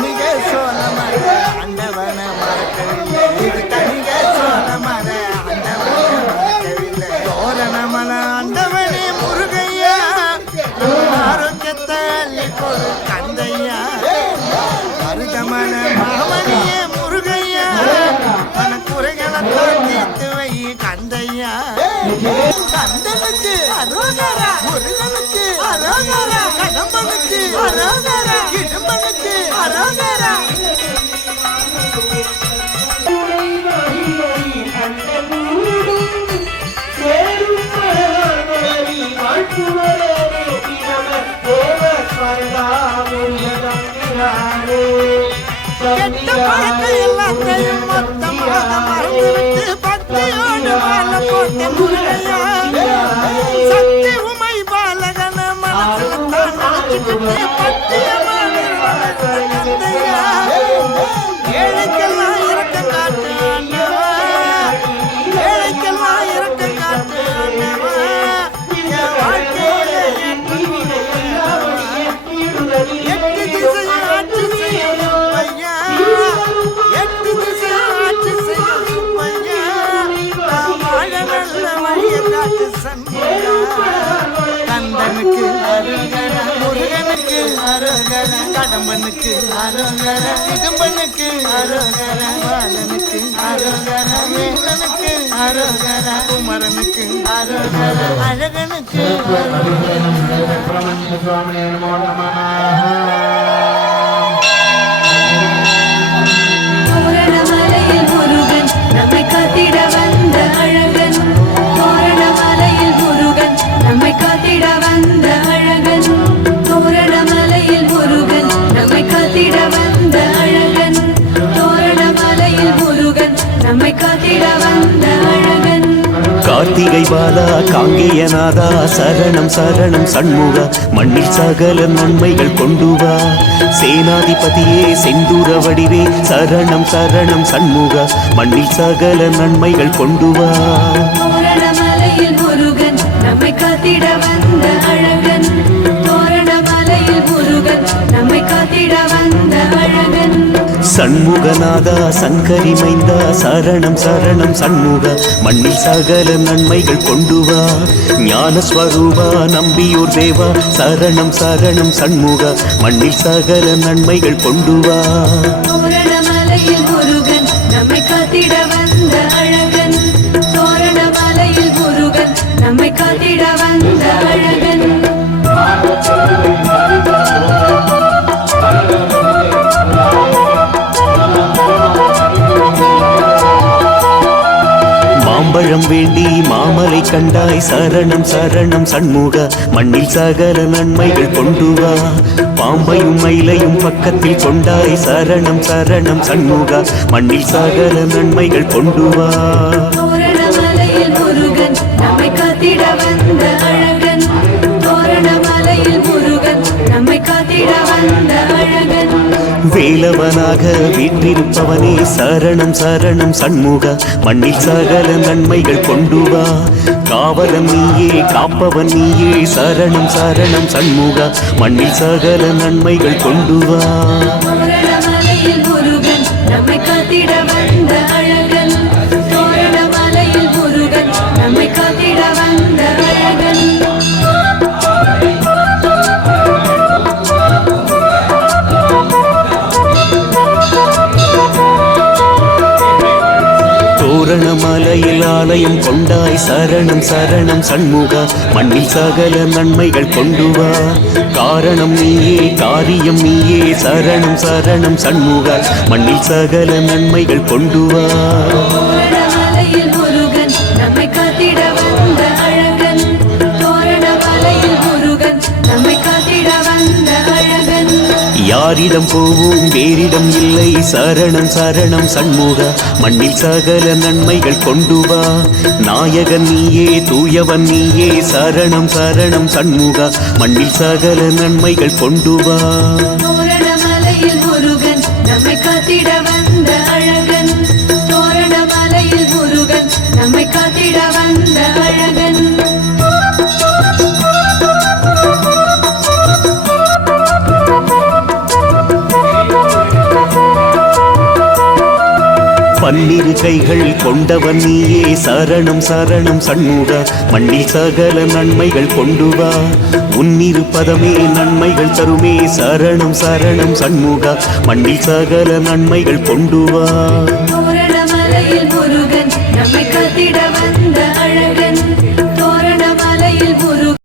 தனிக சோழமர அண்டவன மறக்கவில்லை இது தனிக சோழமர அண்டவன மறக்கவில்லை தோரணமல ஆண்டவனே முருகையா ஆரோக்கியத்தை அள்ளி கொடு கந்தையா மருதமல மாமணியே முருகையா மனக்குறைகளை தீர்த்து வை கந்தையா கந்தனுக்கு அரோகரா முருகனுக்கு அரோகரா கடம்பனுக்கு அரோகரா இடும்பனுக்கு அரோகரா கெட்ட பழக்கம் எல்லாத்தையும் மொத்தமாக மறந்துவிட்டு பக்தியோடு வாழ போட்ட முருகையா சக்தி உமை பாலகன மனசுல தான் நினைச்சுக்கிட்டு பத்தியமான கந்தையா ஏழைக்கெல்லாம் இறக்க காட்டு ஆண்டவா ஏழைக்கெல்லாம் இறக்க காட்டு ஆண்டவா என் வாழ்க்கையில எட்டு திசையும் ஆட்சி செய்யும் பையா எட்டு திசையும் ஆட்சி செய்யும் பையா வாழ நல்ல வழிய காட்டு சன்மையா கந்தனுக்கு அருகர முருகனுக்கு அருகர கடம்பனுக்கு அருகர இடும்பனுக்கு அருகர பாலனுக்கு அருகர வேலனுக்கு அருகர குமரனுக்கு அருகர அழகனுக்கு தோரணமலையில் முருகன் நம்மை காத்திட வந்த அழகன் தோரணமலையில் முருகன் நம்மை காத்திட வந்த அழகன் தோரணமலையில் முருகன் நம்மை காத்திட வந்த அழகன் தோரணமலையில் முருகன் நம்மை காத்திட வந்த அழகன் கார்த்திகை பாலா காங்கேயநாதா சரணம் சரணம் சண்முகா மண்ணில் சகல நன்மைகள் கொண்டு வா சேனாதிபதியே செந்தூர வடிவே சரணம் சரணம் சண்முகா மண்ணில் சகல நன்மைகள் கொண்டு வா தோரணமலையில் முருகன் நம்மை காத்திட வந்த அழகன் தோரணமலையில் முருகன் நம்மை காத்திட வந்த அழகன் சண்முகநாதா சங்கரி மைந்தா சரணம் சரணம் சண்முகா மண்ணில் சகல நன்மைகள் கொண்டு வா ஞானஸ்வரூபா நம்பியூர் தேவா சரணம் சரணம் சண்முகா மண்ணில் சகல நன்மைகள் கொண்டு வா தோரணமலையில் முருகன் நம்மை காத்திட வந்த அழகன் தோரணமலையில் முருகன் நம்மை காத்திட வந்த அழகன் மாம்பழம் வேண்டி மாமலை கண்டாய் சரணம் சரணம் சண்முகா மண்ணில் சகல நன்மைகள் கொண்டு வா பாம்பையும் மயிலையும் பக்கத்தில் கொண்டாய் சரணம் சரணம் சண்முகா மண்ணில் சகல நன்மைகள் கொண்டு வா தோரணமலையில் முருகன் நம்மை காத்திட வந்த அழகன் தோரணமலையில் முருகன் நம்மை காத்திட வந்த அழகன் வேலவனாக வீற்றிருப்பவனே சரணம் சரணம் சண்முகா மண்ணில் சகல நன்மைகள் கொண்டு வா காவலன் நீயே காப்பவன் நீயே சரணம் சரணம் சண்முகா மண்ணில் சகல நன்மைகள் கொண்டு வா தோரணமலையில் முருகன் நம்மை காத்திட வந்த அழகன் தோரணமலையில் முருகன் நம்மை காத்திட வந்த அழகன் தோரணமலையில் ஆலயம் கொண்டாய் சரணம் சரணம் சண்முகா மண்ணில் சகல நன்மைகள் கொண்டு வா காரணம் நீயே காரியம் நீயே சரணம் சரணம் சண்முகா மண்ணில் சகல நன்மைகள் கொண்டு வா தோரணமலையில் முருகன் நம்மை காத்திட வந்த அழகன் தோரணமலையில் முருகன் நம்மை காத்திட வந்த அழகன் யாரிடம் போவோம் வேறிடம் இல்லை சரணம் சரணம் சண்முகா மண்ணில் சகல நன்மைகள் கொண்டு வா நாயகன் நீயே தூயவன் நீயே சரணம் சரணம் சண்முகா மண்ணில் சகல நன்மைகள் கொண்டு வா தோரணமலையில் முருகன் நம்மை காத்திட வந்த அழகன் தோரணமலையில் முருகன் நம்மை காத்திட வந்த அழகன் கைகள் கொண்டவன் நீயே சரணம் சரணம் சண்முகா மண்ணில் சகல நன்மைகள் கொண்டு வா உன்னிரு பதமே நன்மைகள் தருமே சரணம் சரணம் சண்முகா மண்ணில் சகல நன்மைகள் கொண்டு வா